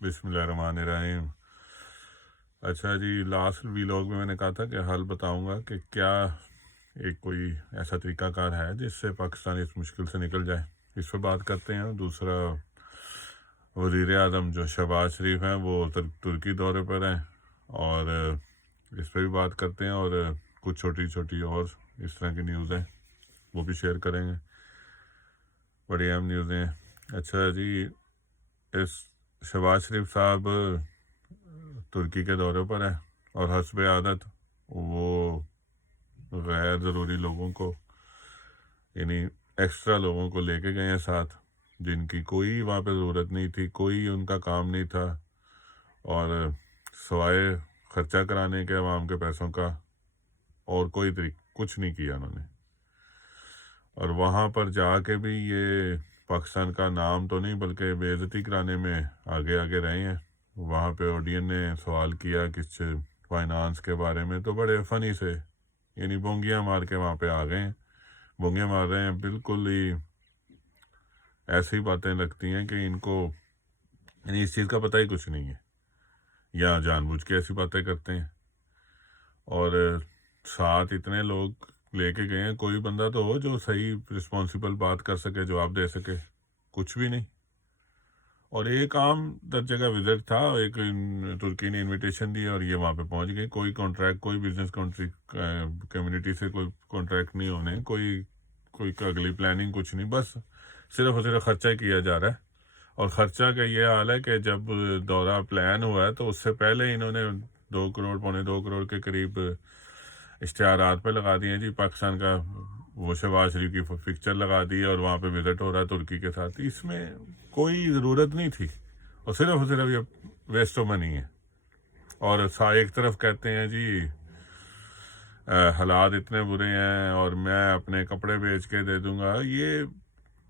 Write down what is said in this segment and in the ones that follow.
بسم اللہ الرحمن الرحیم۔ اچھا جی، لاسٹ ویلاگ میں نے کہا تھا کہ حل بتاؤں گا کہ کیا ایک کوئی ایسا طریقہ کار ہے جس سے پاکستان اس مشکل سے نکل جائے۔ اس پہ بات کرتے ہیں۔ دوسرا، وزیر اعظم جو شہباز شریف ہیں وہ ترکی دورے پر ہیں، اور اس پہ بھی بات کرتے ہیں، اور کچھ چھوٹی چھوٹی اور اس طرح کی نیوز ہیں وہ بھی شیئر کریں گے، بڑی اہم نیوزیں ہیں۔ اچھا جی، اس شہباز شریف صاحب ترکی کے دورے پر ہیں، اور حسب عادت وہ غیر ضروری لوگوں کو، یعنی ایکسٹرا لوگوں کو لے کے گئے ہیں ساتھ، جن کی کوئی وہاں پہ ضرورت نہیں تھی، کوئی ان کا کام نہیں تھا، اور سوائے خرچہ کرانے کے عوام کے پیسوں کا اور کوئی کچھ نہیں کیا انہوں نے۔ اور وہاں پر جا کے بھی یہ پاکستان کا نام تو نہیں بلکہ بے عزتی کرانے میں آگے آگے رہے ہیں۔ وہاں پہ اوڈین نے سوال کیا کس فائنانس کے بارے میں، تو بڑے فنی سے، یعنی بونگیاں مار کے وہاں پہ آ گئے ہیں، بونگیاں مار رہے ہیں، بالکل ہی ایسی باتیں لگتی ہیں کہ ان کو یعنی اس چیز کا پتہ ہی کچھ نہیں ہے، یا جان بوجھ کے ایسی باتیں کرتے ہیں۔ اور ساتھ اتنے لوگ لے کے گئے ہیں، کوئی بندہ تو ہو جو صحیح رسپانسیبل بات کر سکے، جواب دے سکے، کچھ بھی نہیں۔ اور ایک عام درجے کا وزٹ تھا، ایک ترکی نے انویٹیشن دی اور یہ وہاں پہ پہنچ گئی۔ کوئی کانٹریکٹ، کوئی بزنس کمیونٹی سے کوئی کانٹریکٹ نہیں ہونے، کوئی اگلی پلاننگ کچھ نہیں، بس صرف اور صرف خرچہ ہی کیا جا رہا ہے۔ اور خرچہ کا یہ حال ہے کہ جب دورہ پلان ہوا ہے تو اس سے پہلے انہوں نے 2 کروڑ، 2.25 کروڑ کے قریب اشتہارات پہ لگا دیے ہیں جی۔ پاکستان کا وہ شہباز شریف کی پکچر لگا دی ہے اور وہاں پہ وزٹ ہو رہا ہے ترکی کے ساتھ۔ اس میں کوئی ضرورت نہیں تھی، اور صرف یہ ویسٹ آف منی ہے۔ اور ایک طرف کہتے ہیں جی حالات اتنے برے ہیں اور میں اپنے کپڑے بیچ کے دے دوں گا۔ یہ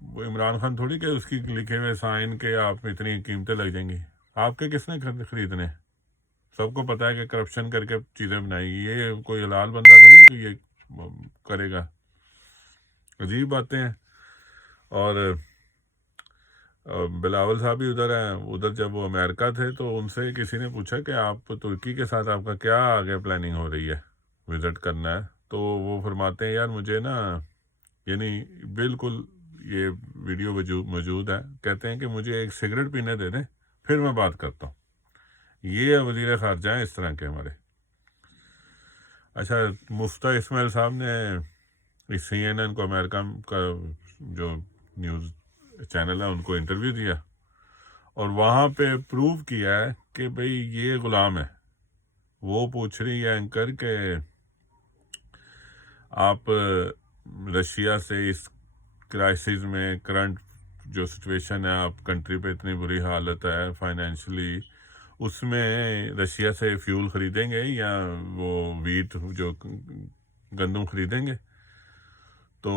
وہ عمران خان تھوڑی کہ اس کی لکھے ہوئے سائن کے آپ اتنی قیمتیں لگ جائیں گی۔ آپ کے کس نے خریدنے؟ سب کو پتہ ہے کہ کرپشن کر کے چیزیں بنائی گی، یہ کوئی حلال بندہ تو نہیں کہ یہ کرے گا۔ عجیب باتیں ہیں۔ اور بلاول صاحب بھی ادھر ہیں، ادھر جب وہ امریکہ تھے تو ان سے کسی نے پوچھا کہ آپ ترکی کے ساتھ آپ کا کیا آگے پلاننگ ہو رہی ہے، وزٹ کرنا ہے؟ تو وہ فرماتے ہیں یار مجھے نا، یعنی بالکل یہ ویڈیو موجود ہے، کہتے ہیں کہ مجھے ایک سگریٹ پینے دے دیں پھر میں بات کرتا ہوں۔ یہ وزیر خارجہ ہیں اس طرح کے ہمارے۔ اچھا، مفتہ اسماعیل صاحب نے CNN کو، امریکہ کا جو نیوز چینل ہے، ان کو انٹرویو دیا اور وہاں پہ پروو کیا ہے کہ بھئی یہ غلام ہے۔ وہ پوچھ رہی ہے اینکر کہ آپ رشیا سے اس کرائسس میں، کرنٹ جو سچویشن ہے، آپ کنٹری پہ اتنی بری حالت ہے فائنینشلی، اس میں رشیا سے فیول خریدیں گے یا وہ ویٹ جو گندم خریدیں گے؟ تو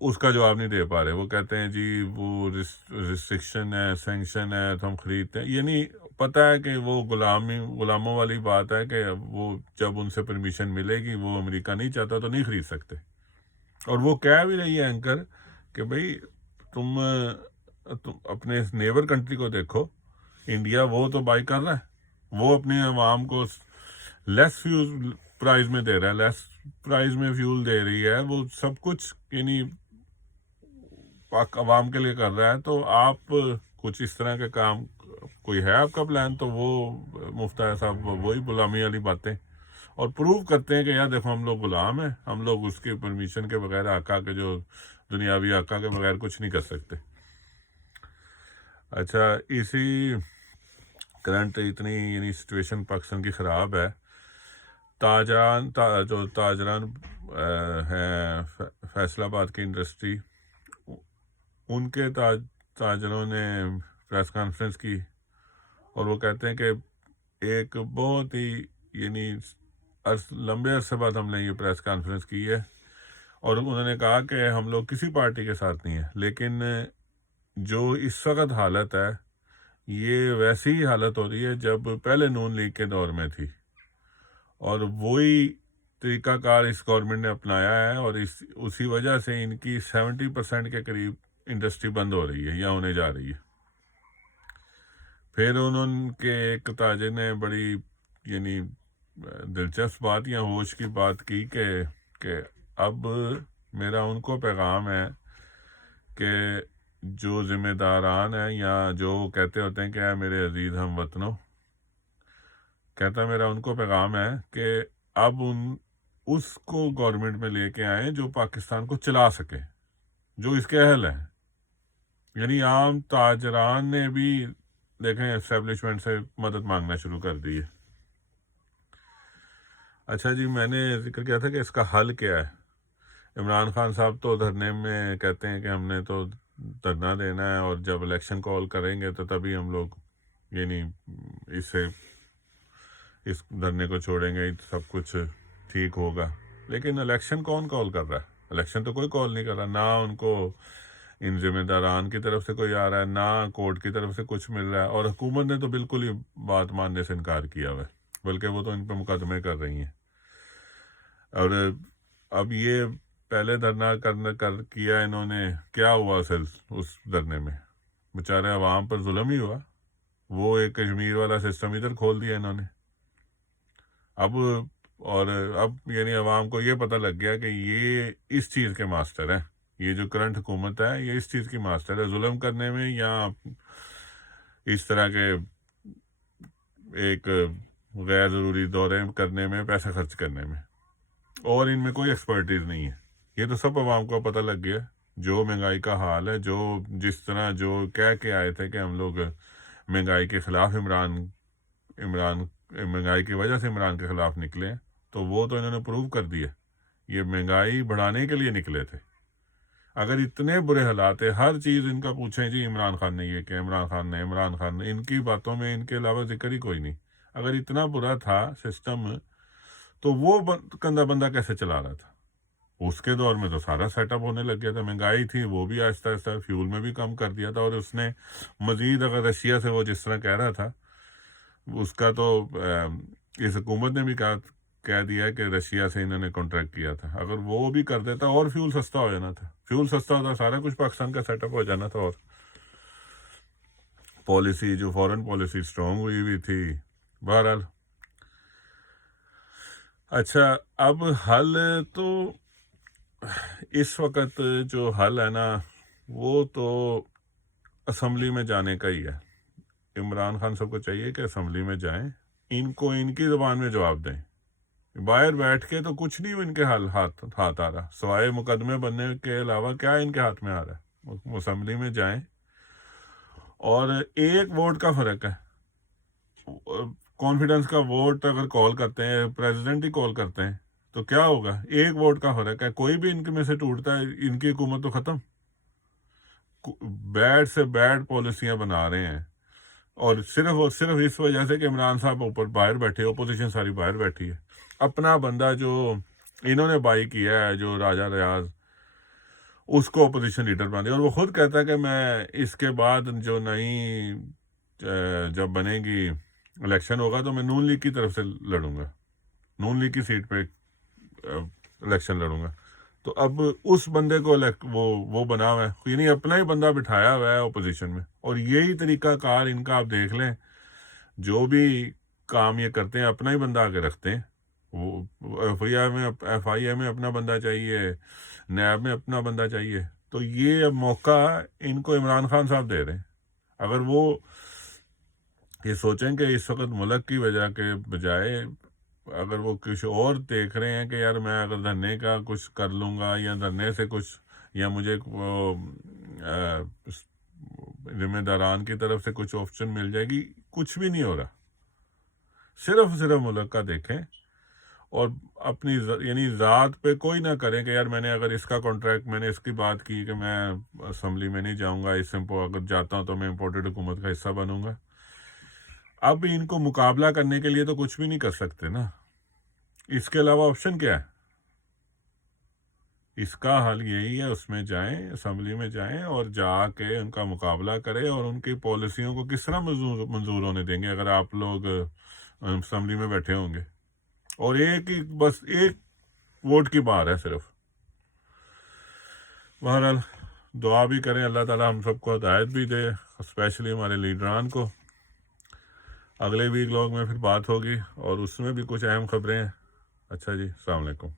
اس کا جواب نہیں دے پا رہے۔ وہ کہتے ہیں جی وہ ریسٹرکشن ہے، سینکشن ہے تو ہم خریدتے ہیں۔ یعنی پتہ ہے کہ وہ غلاموں والی بات ہے کہ وہ جب ان سے پرمیشن ملے گی، وہ امریکہ نہیں چاہتا تو نہیں خرید سکتے۔ اور وہ کہہ بھی رہی ہے اینکر کہ بھئی تم اپنے نیبر کنٹری کو دیکھو، انڈیا، وہ تو بائی کر رہا ہے، وہ اپنے عوام کو لیس فیول پرائز میں دے رہا ہے، لیس پرائز میں فیول دے رہی ہے، وہ سب کچھ یعنی پاک عوام کے لیے کر رہا ہے۔ تو آپ کچھ اس طرح کے کام، کوئی ہے آپ کا پلان؟ تو وہ مفتہ صاحب وہی غلامی والی باتیں، اور پروو کرتے ہیں کہ یار دیکھو ہم لوگ غلام ہیں، ہم لوگ اس کی پرمیشن کے بغیر، آقا کے جو دنیاوی آقا کے بغیر کچھ نہیں کر سکتے۔ اچھا، اسی کرنٹ اتنی یعنی سچویشن پاکستان کی خراب ہے، جو تاجران ہیں فیصل آباد کی انڈسٹری، ان کے تاجروں نے پریس کانفرنس کی اور وہ کہتے ہیں کہ ایک بہت ہی یعنی لمبے عرصے بعد ہم نے یہ پریس کانفرنس کی ہے، اور انہوں نے کہا کہ ہم لوگ کسی پارٹی کے ساتھ نہیں ہیں، لیکن جو اس وقت حالت ہے یہ ویسی ہی حالت ہو رہی ہے جب پہلے نون لیگ کے دور میں تھی، اور وہی طریقہ کار اس گورنمنٹ نے اپنایا ہے، اور اسی وجہ سے ان کی 70% کے قریب انڈسٹری بند ہو رہی ہے یا ہونے جا رہی ہے۔ پھر انہوں کے ایک تاجر نے بڑی یعنی دلچسپ بات یا ہوش کی بات کی کہ اب میرا ان کو پیغام ہے کہ جو ذمہ داران ہیں یا جو کہتے ہوتے ہیں کہ اے میرے عزیز ہم وطنوں، کہتا میرا ان کو پیغام ہے کہ اب اس کو گورنمنٹ میں لے کے آئیں جو پاکستان کو چلا سکے، جو اس کے اہل ہیں. یعنی عام تاجران نے بھی دیکھیں اسٹیبلشمنٹ سے مدد مانگنا شروع کر دی ہے. اچھا جی، میں نے ذکر کیا تھا کہ اس کا حل کیا ہے. عمران خان صاحب تو دھرنے میں کہتے ہیں کہ ہم نے تو دھرنا دینا ہے اور جب الیکشن کال کریں گے تو تبھی ہم لوگ یعنی اس دھرنے کو چھوڑیں گے، سب کچھ ٹھیک ہوگا. لیکن الیکشن کون کال کر رہا ہے؟ الیکشن تو کوئی کال نہیں کر رہا. نہ ان کو ان ذمہ داران کی طرف سے کوئی آ رہا ہے، نہ کورٹ کی طرف سے کچھ مل رہا ہے، اور حکومت نے تو بالکل ہی بات ماننے سے انکار کیا ہوا ہے، بلکہ وہ تو ان پہ مقدمے کر رہی ہیں. اور اب یہ پہلے دھرنا کیا انہوں نے، کیا ہوا اصل اس دھرنے میں؟ بیچارے عوام پر ظلم ہی ہوا. وہ ایک کشمیر والا سسٹم ادھر کھول دیا انہوں نے. اب یعنی عوام کو یہ پتہ لگ گیا کہ یہ اس چیز کے ماسٹر ہیں. یہ جو کرنٹ حکومت ہے یہ اس چیز کی ماسٹر ہے، ظلم کرنے میں یا اس طرح کے ایک غیر ضروری دورے کرنے میں، پیسہ خرچ کرنے میں، اور ان میں کوئی ایکسپرٹیز نہیں ہے. یہ تو سب عوام کو پتہ لگ گیا. جو مہنگائی کا حال ہے، جو جس طرح جو کہہ کے آئے تھے کہ ہم لوگ مہنگائی کے خلاف مہنگائی کی وجہ سے عمران کے خلاف نکلے، تو وہ تو انہوں نے پروو کر دیا. یہ مہنگائی بڑھانے کے لیے نکلے تھے. اگر اتنے برے حالات ہے، ہر چیز ان کا پوچھیں جی عمران خان نے یہ کہ عمران خان نے، ان کی باتوں میں ان کے علاوہ ذکر ہی کوئی نہیں. اگر اتنا برا تھا سسٹم تو وہ کندہ بندہ کیسے چلا رہا تھا؟ اس کے دور میں تو سارا سیٹ اپ ہونے لگ گیا تھا. مہنگائی تھی وہ بھی آہستہ آہستہ فیول میں بھی کم کر دیا تھا. اور اس نے مزید اگر رشیا سے وہ جس طرح کہہ رہا تھا، اس کا تو اس حکومت نے بھی کہہ دیا کہ رشیا سے انہوں نے کانٹریکٹ کیا تھا. اگر وہ بھی کر دیتا اور فیول سستا ہو جانا تھا. فیول سستا ہوتا سارا کچھ پاکستان کا سیٹ اپ ہو جانا تھا. اور پالیسی جو فورن پالیسی اسٹرانگ ہوئی تھی. بہرحال اچھا، اب حل تو اس وقت جو حل ہے نا، وہ تو اسمبلی میں جانے کا ہی ہے. عمران خان صاحب کو چاہیے کہ اسمبلی میں جائیں، ان کو ان کی زبان میں جواب دیں. باہر بیٹھ کے تو کچھ نہیں ان کے ہاتھ آ رہا، سوائے مقدمے بننے کے علاوہ کیا ان کے ہاتھ میں آ رہا ہے. اسمبلی میں جائیں، اور ایک ووٹ کا فرق ہے. کانفیڈنس کا ووٹ اگر کال کرتے ہیں، پریزیڈنٹ ہی کال کرتے ہیں، تو کیا ہوگا؟ ایک ووٹ کا فرق ہے. کوئی بھی ان میں سے ٹوٹتا ہے، ان کی حکومت تو ختم. بیڈ سے بیڈ پالیسیاں بنا رہے ہیں، اور صرف اس وجہ سے کہ عمران صاحب اوپر باہر بیٹھے، اپوزیشن ساری باہر بیٹھی ہے. اپنا بندہ جو انہوں نے بائی کیا ہے، جو راجہ ریاض، اس کو اپوزیشن لیڈر بنا دیا. اور وہ خود کہتا ہے کہ میں اس کے بعد جو نئی جب بنے گی الیکشن ہوگا تو میں نون لیگ کی طرف سے لڑوں گا، نون لیگ کی سیٹ پہ الیکشن لڑوں گا. تو اب اس بندے کو وہ بنا ہوا ہے، یعنی اپنا ہی بندہ بٹھایا ہوا ہے اپوزیشن میں. اور یہی طریقہ کار ان کا آپ دیکھ لیں، جو بھی کام یہ کرتے ہیں اپنا ہی بندہ آگے رکھتے ہیں. وہ ایف آئی اے میں اپنا بندہ چاہیے، نیب میں اپنا بندہ چاہیے. تو یہ موقع ان کو عمران خان صاحب دے رہے ہیں. اگر وہ یہ سوچیں کہ اس وقت ملک کی وجہ کے بجائے اگر وہ کچھ اور دیکھ رہے ہیں کہ یار میں اگر دھرنے کا کچھ کر لوں گا، یا دھرنے سے کچھ، یا مجھے ذمہ داران کی طرف سے کچھ آپشن مل جائے گی، کچھ بھی نہیں ہو رہا. صرف ملک کا دیکھیں، اور اپنی یعنی ذات پہ کوئی نہ کریں کہ یار میں نے اگر اس کا کانٹریکٹ، میں نے اس کی بات کی کہ میں اسمبلی میں نہیں جاؤں گا، اس سے اگر جاتا ہوں تو میں امپورٹڈ حکومت کا حصہ بنوں گا. اب ان کو مقابلہ کرنے کے لیے تو کچھ بھی نہیں کر سکتے نا. اس کے علاوہ آپشن کیا ہے؟ اس کا حل یہی ہے، اس میں جائیں، اسمبلی میں جائیں، اور جا کے ان کا مقابلہ کریں، اور ان کی پالیسیوں کو کس طرح منظور ہونے دیں گے اگر آپ لوگ اسمبلی میں بیٹھے ہوں گے. اور بس ایک ووٹ کی بار ہے صرف. بہرحال دعا بھی کریں، اللہ تعالیٰ ہم سب کو ہدایت بھی دے، اسپیشلی ہمارے لیڈران کو. اگلے ویک لاگ میں پھر بات ہوگی اور اس میں بھی کچھ اہم خبریں ہیں. اچھا جی، السلام علیکم.